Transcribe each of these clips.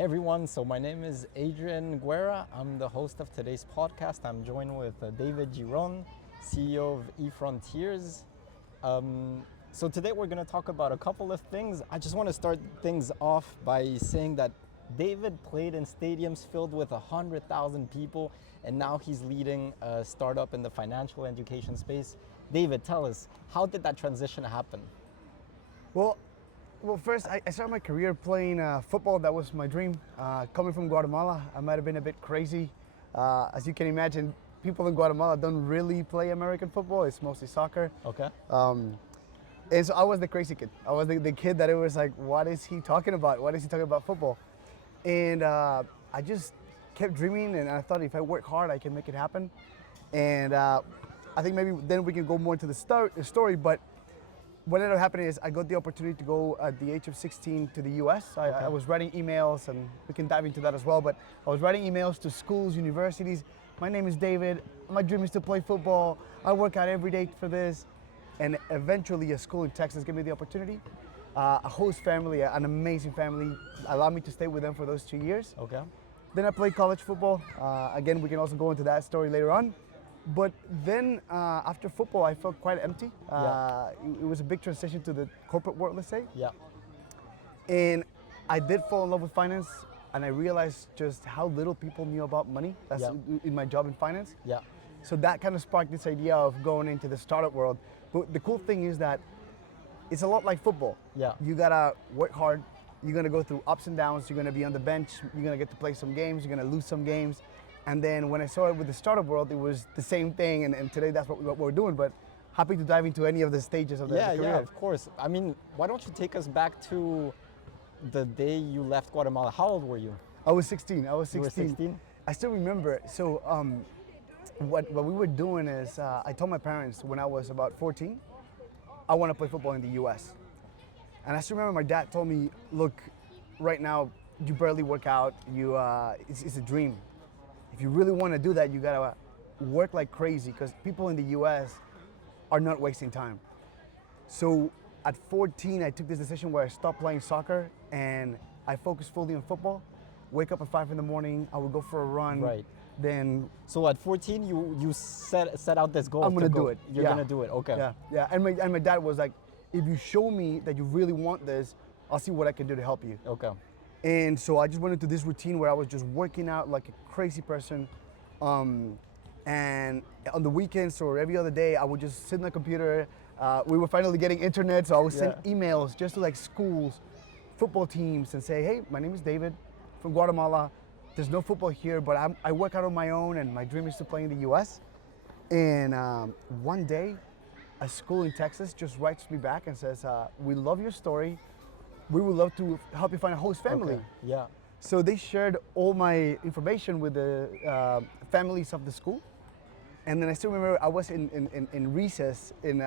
Hey everyone, so my name is Adrian Guerra. I'm the host of today's podcast. I'm joined with David Giron, CEO of eFrontiers. So today we're going to talk about a couple of things. I just want to start things off by saying that David played in stadiums filled with 100,000 people, and now he's leading a startup in the financial education space. David, tell us, how did that transition happen? Well, first, I started my career playing football. That was my dream. Coming from Guatemala, I might have been a bit crazy. As you can imagine, people in Guatemala don't really play American football. It's mostly soccer. Okay. And so I was the crazy kid. I was the kid that it was like, what is he talking about? What is he talking about football? And I just kept dreaming, and I thought if I work hard, I can make it happen. And I think maybe then we can go more into the story, but what ended up happening is I got the opportunity to go at the age of 16 to the US. I was writing emails, and we can dive into that as well, but I was writing emails to schools, universities. My name is David. My dream is to play football. I work out every day for this. And eventually a school in Texas gave me the opportunity. A host family, an amazing family, allowed me to stay with them for those 2 years. Okay. Then I played college football. Again, we can also go into that story later on. But then after football, I felt quite empty. It was a big transition to the corporate world, let's say. Yeah. And I did fall in love with finance, and I realized just how little people knew about money. That's in my job in finance. Yeah. So that kind of sparked this idea of going into the startup world. But the cool thing is that it's a lot like football. Yeah. You gotta work hard. You're gonna go through ups and downs. You're gonna be on the bench. You're gonna get to play some games. You're gonna lose some games. And then when I saw it with the startup world, it was the same thing. And today that's what we're doing. But happy to dive into any of the stages of the career. Yeah, of course. I mean, why don't you take us back to the day you left Guatemala? How old were you? I was 16. I was 16. You were 16? I still remember. So what we were doing is I told my parents when I was about 14, I want to play football in the US. And I still remember my dad told me, look, right now you barely work out. It's a dream. If you really want to do that, you gotta work like crazy, because people in the US are not wasting time. So at 14, I took this decision where I stopped playing soccer and I focused fully on football. Wake up at 5 in the morning, I would go for a run. Right. Then. So at 14, you set out this goal. I'm gonna do it. You're gonna do it. Okay. Yeah. And my dad was like, if you show me that you really want this, I'll see what I can do to help you. Okay. And so I just went into this routine where I was just working out like a crazy person. And on the weekends or every other day, I would just sit on the computer. We were finally getting internet, so I would send emails just to like schools, football teams, and say, hey, my name is David from Guatemala. There's no football here, but I work out on my own, and my dream is to play in the US. And one day, a school in Texas just writes me back and says, we love your story. We would love to help you find a host family. Okay. Yeah. So they shared all my information with the families of the school. And then I still remember I was in recess in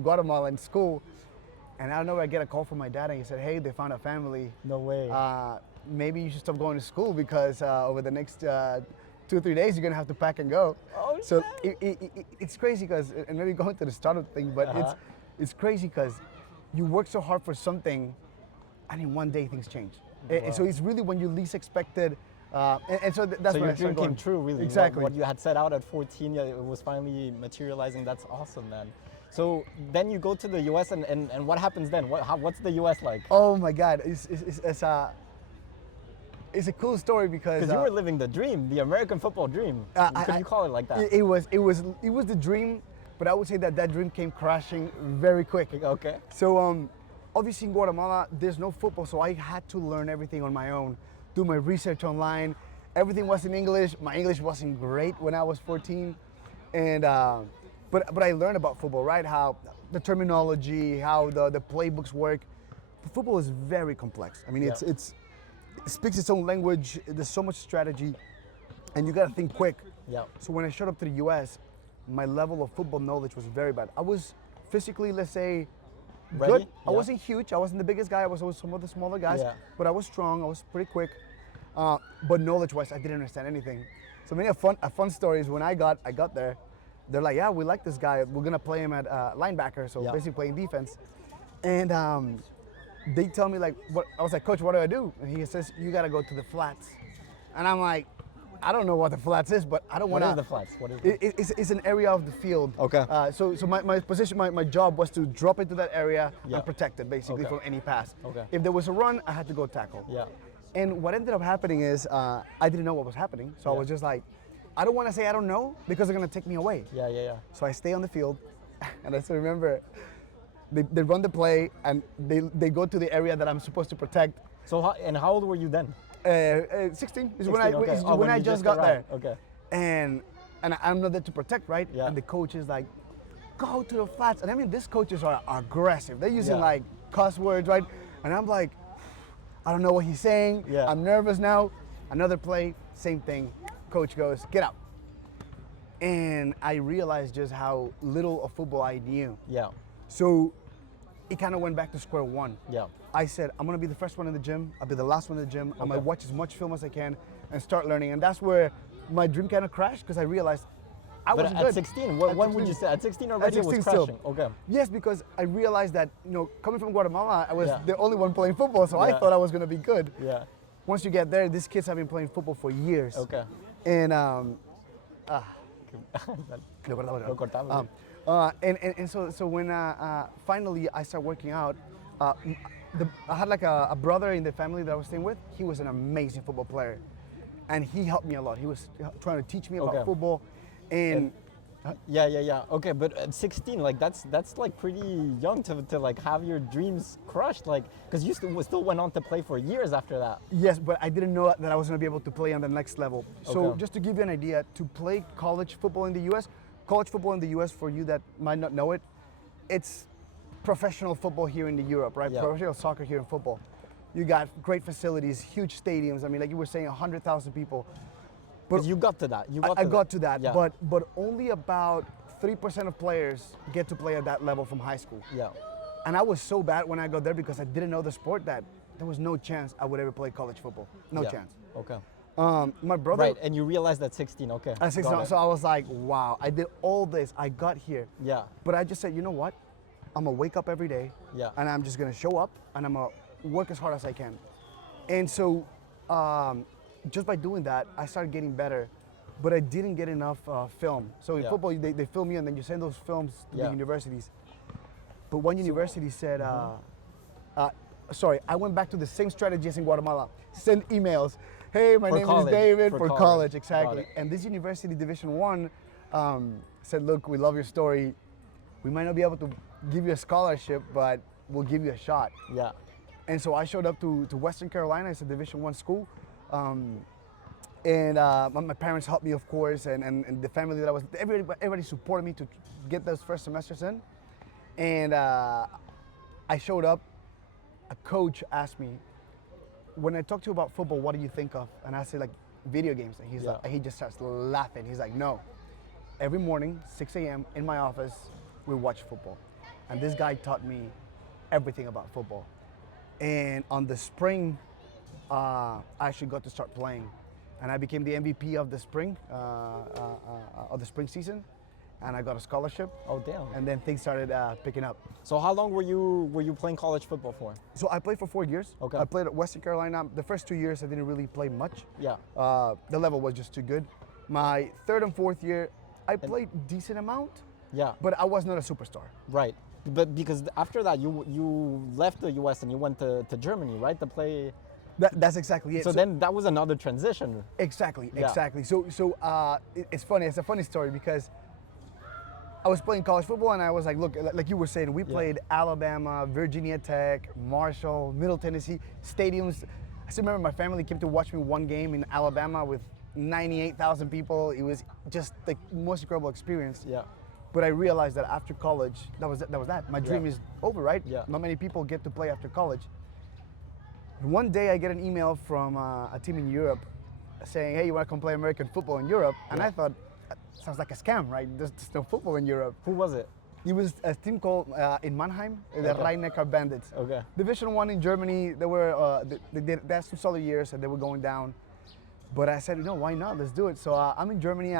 Guatemala in school. And I don't know, I get a call from my dad, and he said, hey, they found a family. No way. Maybe you should stop going to school, because over the next 2 or 3 days, you're gonna have to pack and go. Oh, so it's crazy, because, and maybe going to the startup thing, but it's crazy because you work so hard for something, and in one day things change. Wow. And so it's really when you least expected, and so that's so when your dream came true, really. Exactly. What you had set out at 14, it was finally materializing. That's awesome, man. So then you go to the US, and what happens then? What's the US like? Oh my God, it's a cool story because you were living the dream, the American football dream. Could you call it like that? It was the dream, but I would say that dream came crashing very quick. Okay. So obviously in Guatemala, there's no football, so I had to learn everything on my own, do my research online. Everything was in English. My English wasn't great when I was 14, and but I learned about football, right? How the terminology, how the playbooks work. But football is very complex. I mean, it speaks its own language. There's so much strategy, and you gotta think quick. Yeah. So when I showed up to the US, my level of football knowledge was very bad. I was physically, let's say, ready? Good. I wasn't huge. I wasn't the biggest guy. I was always some of the smaller guys. Yeah. But I was strong. I was pretty quick. But knowledge-wise, I didn't understand anything. So maybe a fun story is when I got there, they're like, yeah, we like this guy. We're gonna play him at linebacker, so basically playing defense. And they tell me like, what I was like, coach, what do I do? And he says, you gotta go to the flats. And I'm like, I don't know what the flats is, but I don't want to. What is the flats? What is it? It's an area of the field. Okay. So my position, my job was to drop into that area Yeah. and protect it basically Okay. from any pass. Okay. If there was a run, I had to go tackle. Yeah. And what ended up happening is I didn't know what was happening. So I Yeah. was just like, I don't want to say I don't know because they're going to take me away. Yeah, yeah, yeah. So I stay on the field, and I still remember they run the play, and they go to the area that I'm supposed to protect. So how old were you then? 16 is 16, when I okay. is Oh, when I you just got there. arrived. Okay. And I'm not there to protect, right? Yeah. And the coach is like, go to the flats. And I mean, these coaches are aggressive. They're using Yeah. like cuss words, right? And I'm like, I don't know what he's saying. Yeah. I'm nervous now. Another play, same thing. Coach goes, get out. And I realized just how little of football I knew. Yeah. So it kind of went back to square one. Yeah. I said, I'm gonna be the first one in the gym. I'll be the last one in the gym. I'm gonna Okay. watch as much film as I can and start learning. And that's where my dream kind of crashed because I realized I But wasn't at good. 16, At when would 16. you say? At 16 already it was 16 still. crashing. Okay. Yes, because I realized that, coming from Guatemala, I was Yeah. the only one playing football, so I Yeah. thought I was gonna be good. Yeah. Once you get there, these kids have been playing football for years. Okay. And Lo cortamos. and so when finally I started working out, I had like a brother in the family that I was staying with. He was an amazing football player, and he helped me a lot. He was trying to teach me about Okay. football, and Yeah. Okay, but at 16, like that's like pretty young to like have your dreams crushed, like because you still went on to play for years after that. yes, but I didn't know that I was going to be able to play on the next level. So Okay. just to give you an idea, to play college football in the U.S., college football in the U.S. for you that might not know it, it's professional football here in Europe, right? Yeah. Professional soccer here in football. You got great facilities, huge stadiums. I mean, like you were saying, 100,000 people. But you got to that. I got to that, Yeah. but only about 3% of players get to play at that level from high school. Yeah. And I was so bad when I got there because I didn't know the sport that there was no chance I would ever play college football. No Yeah. chance. Okay. My brother, Right, and you realized at 16. Okay. at 16, got it. so I was like, wow, I did all this. I got here. Yeah. But I just said, you know what? I'm gonna wake up every day, Yeah. and I'm just gonna show up, and I'm gonna work as hard as I can. And so, just by doing that, I started getting better, but I didn't get enough film. So in Yeah. football, they film you, and then you send those films to Yeah. the universities. But one university said, sorry, I went back to the same strategy as in Guatemala. Send emails. Hey, my For name college, is David for for college. college, Got exactly. it. And this university, Division One, said, look, we love your story. We might not be able to give you a scholarship, but we'll give you a shot. Yeah. And so I showed up to Western Carolina. It's a Division One school. My parents helped me, of course, and the family that I was, everybody supported me to get those first semesters in. And I showed up. A coach asked me, when I talk to you about football, what do you think of? And I said, like, video games. And he's Yeah. like, and he just starts laughing. He's like, no. Every morning, 6 a.m. in my office, we watch football. And this guy taught me everything about football. And on the spring, I actually got to start playing. And I became the MVP of the spring season. And I got a scholarship. Oh damn. And then things started picking up. So how long were you playing college football for? So I played for 4 years. Okay. I played at Western Carolina. The first 2 years, I didn't really play much. Yeah. The level was just too good. My third and fourth year, I played decent amount, Yeah. but I was not a superstar. Right. But because after that you left the US and you went to Germany, right? To play. That's exactly it. So then that was another transition. Exactly, Yeah. exactly. It's funny. It's a funny story because I was playing college football and I was like, look, like you were saying, we played Alabama, Virginia Tech, Marshall, Middle Tennessee stadiums. I still remember my family came to watch me one game in Alabama with 98,000 people. It was just the most incredible experience. Yeah. But I realized that after college, that was that. My dream Yeah. is over, right? Yeah. Not many people get to play after college. One day I get an email from a team in Europe saying, hey, you want to come play American football in Europe? And Yeah. I thought, that sounds like a scam, right? There's no football in Europe. Who was it? It was a team called in Mannheim, the Okay. Rhein-Neckar Bandits. Okay. Division One in Germany. They were they had some solid years and they were going down. But I said, why not? Let's do it. So I'm in Germany.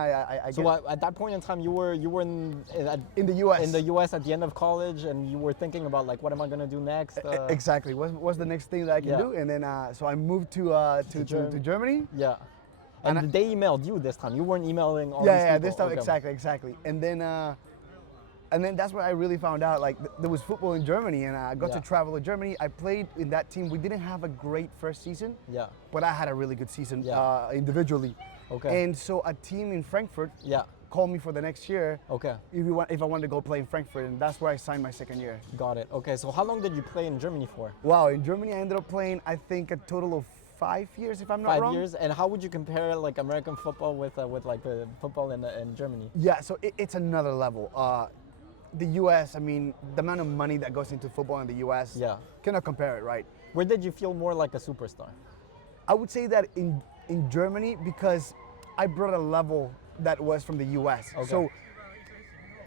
So at that point in time, you were in the U.S. In the U.S. at the end of college, and you were thinking about like, what am I gonna do next? Exactly. What's the next thing that I can do? And then so I moved to Germany. Yeah. And they emailed you this time. You weren't emailing all these people. Yeah, this time exactly. And then that's where I really found out like there was football in Germany, and I got to travel to Germany. I played in that team. We didn't have a great first season. Yeah. But I had a really good season individually. Okay. And so a team in Frankfurt yeah. called me for the next year. Okay. If I wanted to go play in Frankfurt, and that's where I signed my second year. Got it. Okay. So how long did you play in Germany for? Wow, in Germany I ended up playing I think a total of 5 years, if I'm not wrong. 5 years. And how would you compare like American football with like the football in Germany? Yeah. So it's another level. The U.S. I mean, the amount of money that goes into football in the U.S. Cannot compare it, right? Where did you feel more like a superstar? I would say that in Germany, because I brought a level that was from the U.S. Okay.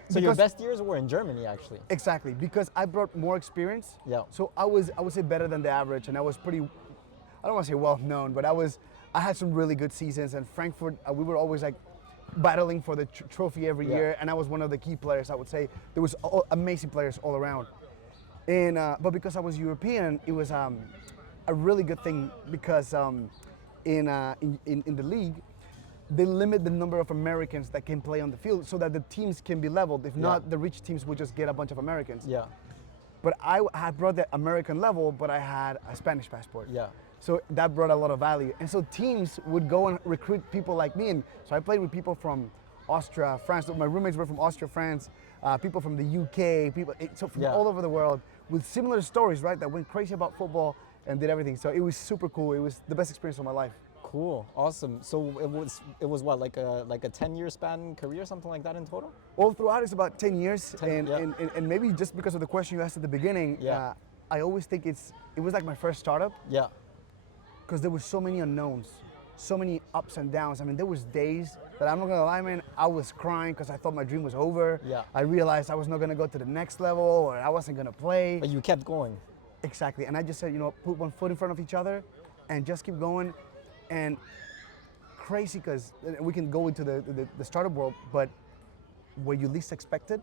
So your best years were in Germany, actually. Exactly, because I brought more experience. Yeah. So I would say better than the average, and I was pretty, I don't want to say well known, but I had some really good seasons. And Frankfurt, we were always like battling for the trophy every year, and I was one of the key players. I would say there was amazing players all around. And but because I was European, it was a really good thing because in the league, they limit the number of Americans that can play on the field so that the teams can be leveled. If not, the rich teams would just get a bunch of Americans. Yeah. But I had brought the American level, but I had a Spanish passport. Yeah. So that brought a lot of value. And so teams would go and recruit people like me. And so I played with people from Austria, France. My roommates were from Austria, France, people from the UK, so from all over the world with similar stories, right? That went crazy about football and did everything. So it was super cool. It was the best experience of my life. Cool, awesome. So it was what, like a 10-year span career, something like that in total? All throughout it's about 10 years, and maybe just because of the question you asked at the beginning, I always think it was like my first startup. Yeah. Because there were so many unknowns, so many ups and downs. I mean, there was days that I'm not gonna lie, man, I was crying because I thought my dream was over. Yeah. I realized I was not gonna go to the next level, or I wasn't gonna play. But you kept going. Exactly, and I just said, put one foot in front of each other, and just keep going. And crazy, because we can go into the startup world, but where you least expect it,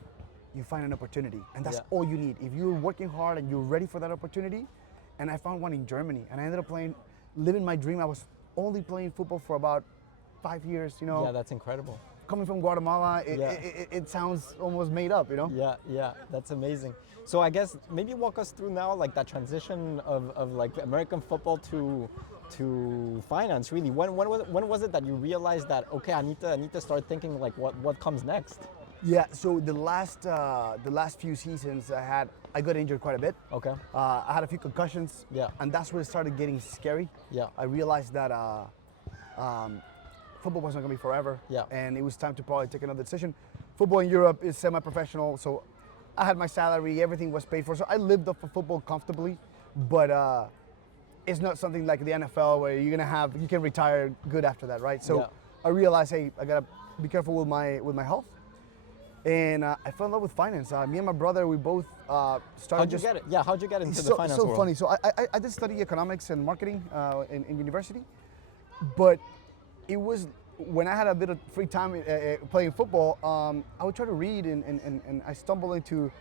you find an opportunity. And that's all you need. If you're working hard and you're ready for that opportunity, and I found one in Germany, and I ended up living my dream. I was only playing football for about 5 years, Yeah, that's incredible. Coming from Guatemala, it sounds almost made up, Yeah, that's amazing. So I guess maybe walk us through now, like that transition of like American football to finance, really. When was it that you realized that, okay, I need to start thinking like what comes next? Yeah, so the last few seasons I got injured quite a bit. Okay. I had a few concussions. Yeah. And that's where it started getting scary. Yeah. I realized that football wasn't gonna be forever. Yeah. And it was time to probably take another decision. Football in Europe is semi-professional, so I had my salary, everything was paid for. So I lived off of football comfortably, but it's not something like the NFL where you can retire good after that, right? So I realized, hey, I gotta be careful with my health. And I fell in love with finance. Me and my brother, we both started. How'd you get it? Yeah, how'd you get into the finance world? So funny. So I did study economics and marketing in university, but it was when I had a bit of free time playing football. I would try to read, and I stumbled into,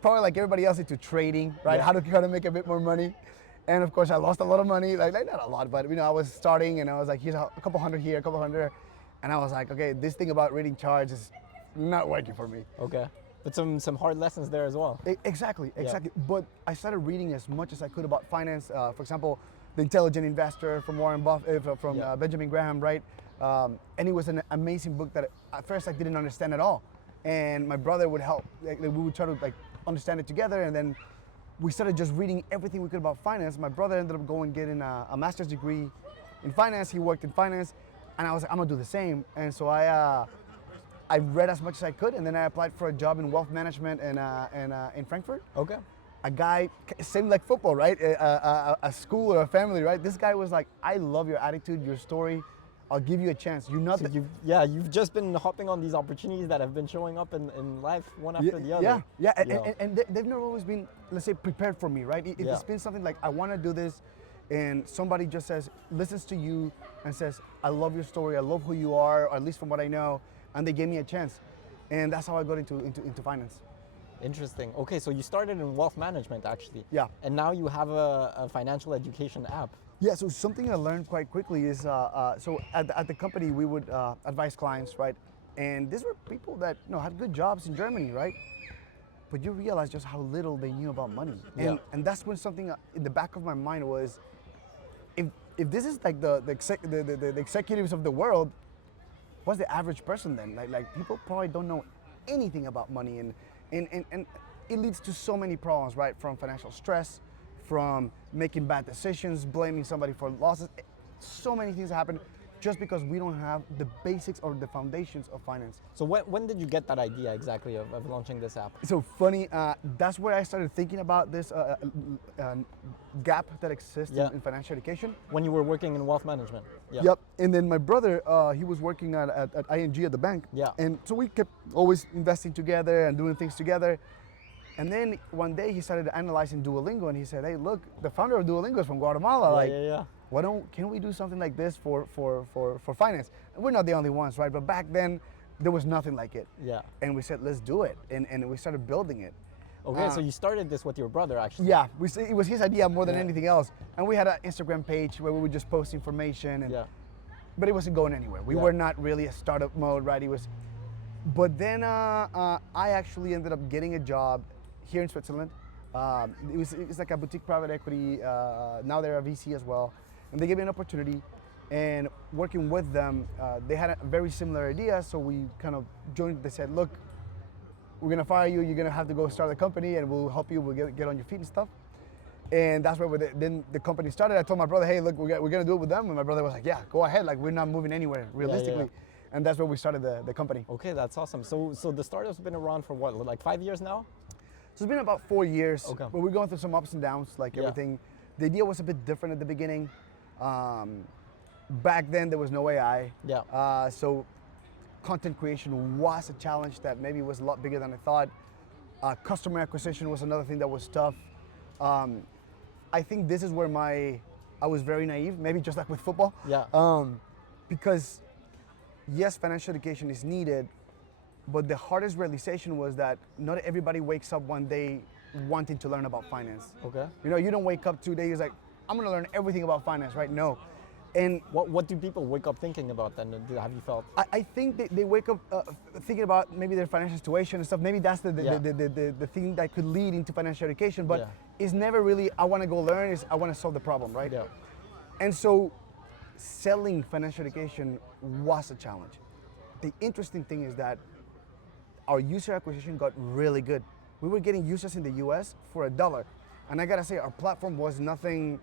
probably like everybody else, into trading, right? Yeah. How to make a bit more money. And of course, I lost a lot of money, like not a lot, but I was starting, and I was like, here's a couple hundred here, a couple hundred, and I was like, okay, this thing about reading charts is not working for me. Okay, but some hard lessons there as well. Exactly. But I started reading as much as I could about finance. For example, The Intelligent Investor from Warren Buffett, from Benjamin Graham, right? And it was an amazing book that at first I didn't understand at all, and my brother would help. We would try to understand it together, and then we started just reading everything we could about finance. My brother ended up getting a master's degree in finance. He worked in finance, and I was like, I'm gonna do the same. And so I read as much as I could, and then I applied for a job in wealth management in Frankfurt. Okay. A guy, same like football, right? A school or a family, right? This guy was like, I love your attitude, your story. I'll give you a chance. You've just been hopping on these opportunities that have been showing up in life one after the other. And they've never always been, let's say, prepared for me, right? It's been something like, I want to do this, and somebody just listens to you and says, I love your story, I love who you are, or at least from what I know, and they gave me a chance. And that's how I got into finance. Interesting. Okay, so you started in wealth management actually. Yeah. And now you have a financial education app. Yeah, so something I learned quite quickly is, so at the company we would advise clients, right? And these were people that had good jobs in Germany, right? But you realize just how little they knew about money. Yeah. And that's when something in the back of my mind was, if this is like the executives of the world, what's the average person then? Like people probably don't know anything about money, and it leads to so many problems, right? From financial stress, from making bad decisions, blaming somebody for losses. So many things happen just because we don't have the basics or the foundations of finance. So when did you get that idea exactly of launching this app? So funny, that's where I started thinking about this gap that exists Yeah. in financial education. When you were working in wealth management? Yeah. Yep. And then my brother, he was working at ING at the bank. Yeah. And so we kept always investing together and doing things together. And then one day he started analyzing Duolingo, and he said, hey, look, the founder of Duolingo is from Guatemala. Yeah. Can we do something like this for finance? And we're not the only ones, right? But back then, there was nothing like it. Yeah. And we said, let's do it. And we started building it. Okay, so you started this with your brother actually. Yeah, it was his idea more than Yeah. anything else. And we had an Instagram page where we would just post information. And, Yeah. But it wasn't going anywhere. We Yeah. were not really a startup mode, right? But then I actually ended up getting a job here in Switzerland. It's like a boutique private equity. Now they're a VC as well. And they gave me an opportunity, and working with them, they had a very similar idea, so we kind of joined. They said, look, we're gonna fire you, you're gonna have to go start a company, and we'll help you, we'll get on your feet and stuff. And that's where then the company started. I told my brother, hey, look, we're gonna do it with them, and my brother was like, yeah, go ahead, like we're not moving anywhere, realistically. Yeah. And that's where we started the company. Okay, that's awesome. So the startup's been around for what, like 5 years now? So it's been about 4 years, Okay. but we're going through some ups and downs, like Yeah. everything. The idea was a bit different at the beginning. Back then, there was no AI. Yeah. So content creation was a challenge that maybe was a lot bigger than I thought. Customer acquisition was another thing that was tough. I think this is where I was very naive, maybe just like with football. Yeah. Because yes, financial education is needed, but the hardest realization was that not everybody wakes up one day wanting to learn about finance. Okay. You don't wake up 2 days like, I'm gonna learn everything about finance, right? No. And What do people wake up thinking about then? Have you felt? I think they wake up thinking about maybe their financial situation and stuff. Maybe that's the thing that could lead into financial education, but Yeah. it's never really, I wanna go learn, it's I wanna solve the problem, right? Yeah. And so selling financial education was a challenge. The interesting thing is that our user acquisition got really good. We were getting users in the US for $1. And I gotta say, our platform was nothing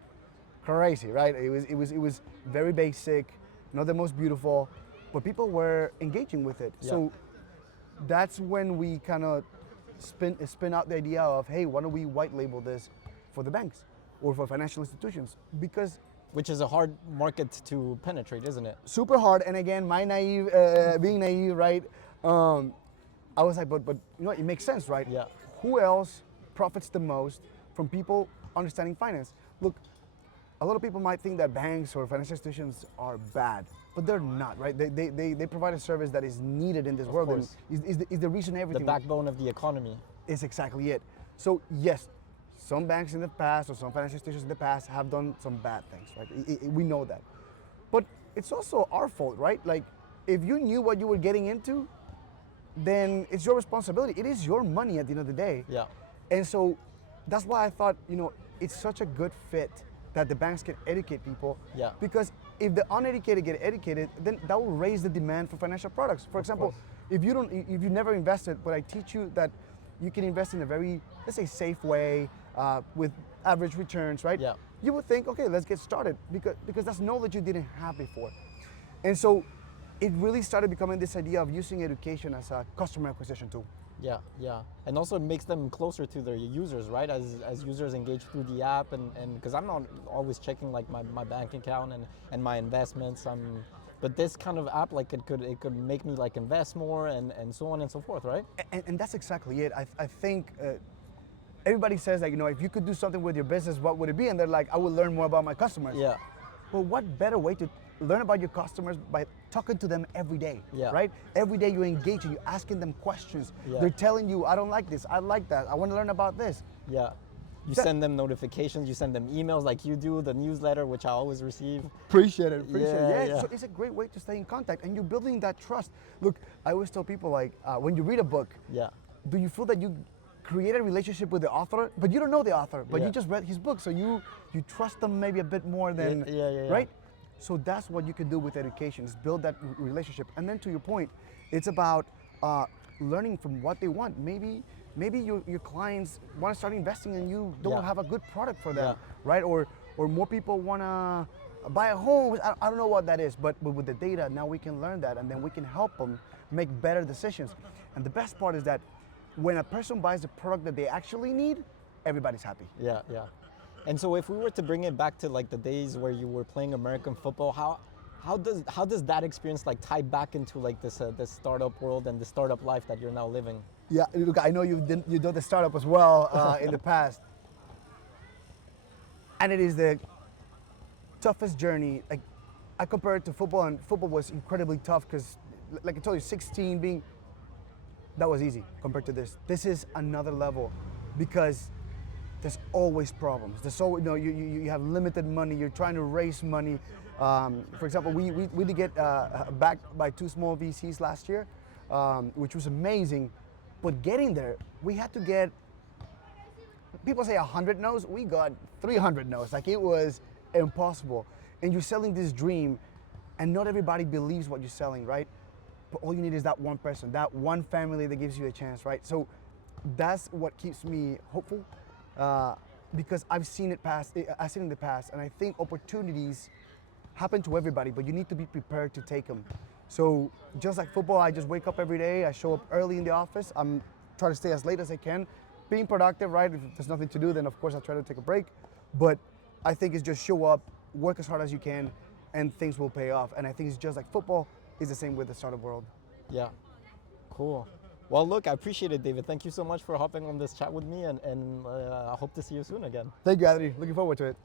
crazy, right? It was very basic, not the most beautiful, but people were engaging with it. Yeah. So that's when we kind of spin out the idea of, hey, why don't we white label this for the banks or for financial institutions? Because Which is a hard market to penetrate, isn't it? super hard. And again, my being naive, right? I was like, but it makes sense, right? Yeah. Who else profits the most from people understanding finance? Look, a lot of people might think that banks or financial institutions are bad, but they're not, right? They provide a service that is needed in this world, and course. is the reason The everything backbone of the economy. is exactly it. So yes, some banks in the past or some financial institutions in the past have done some bad things, right? We know that. But it's also our fault, right? Like, if you knew what you were getting into, then it's your responsibility. It is your money at the end of the day. Yeah. And so that's why I thought, it's such a good fit that the banks can educate people. Yeah. Because if the uneducated get educated, then that will raise the demand for financial products. For example, if you never invested, but I teach you that you can invest in a very, let's say, safe way with average returns, right? Yeah. You would think, okay, let's get started because that's knowledge you didn't have before. And so it really started becoming this idea of using education as a customer acquisition tool. Yeah. And also it makes them closer to their users, right? As users engage through the app and because I'm not always checking like my bank account and my investments. But this kind of app, like it could make me like invest more and so on and so forth, right? And that's exactly it. I think everybody says like, if you could do something with your business, what would it be? And they're like, I would learn more about my customers. Yeah. Well, what better way to learn about your customers by talking to them every day, Yeah. right? Every day you're engaging, you're asking them questions. Yeah. They're telling you, I don't like this, I like that, I want to learn about this. Yeah. You That- send them notifications, you send them emails like you do, the newsletter, which I always receive. Appreciate it. Yeah, yeah. So it's a great way to stay in contact, and you're building that trust. Look, I always tell people like, when you read a book, Yeah. do you feel that you create a relationship with the author, but you don't know the author, but Yeah. you just read his book, so you trust them maybe a bit more than, Yeah. right? So that's what you can do with education, is build that relationship. And then to your point, it's about learning from what they want. Maybe your clients want to start investing and you don't Yeah. have a good product for them, Yeah. right? Or more people want to buy a home. I don't know what that is, but with the data, now we can learn that, and then we can help them make better decisions. And the best part is that when a person buys the product that they actually need, everybody's happy. Yeah. And so if we were to bring it back to like the days where you were playing American football, how does that experience like tie back into like this startup world and the startup life that you're now living? Yeah, look, I know you've done the startup as well in the past, and it is the toughest journey. Like, I compare it to football, and football was incredibly tough because, like I told you, 16 that was easy compared to this. This is another level because there's always problems. There's always, you have limited money. You're trying to raise money. For example, we did get backed by 2 small VCs last year, which was amazing. But getting there, we had to get, people say 100 no's, we got 300 no's. Like, it was impossible. And you're selling this dream, and not everybody believes what you're selling, right? But all you need is that one person, that one family that gives you a chance, right? So that's what keeps me hopeful, because I've seen in the past, and I think opportunities happen to everybody, but you need to be prepared to take them. So just like football, I just wake up every day, I show up early in the office, I'm trying to stay as late as I can, being productive, right? If there's nothing to do, then of course I try to take a break. But I think it's just show up, work as hard as you can, and things will pay off. And I think it's just like football is the same with the startup world. Yeah. Cool. Well, look, I appreciate it, David. Thank you so much for hopping on this chat with me, and I hope to see you soon again. Thank you, Adri. Looking forward to it.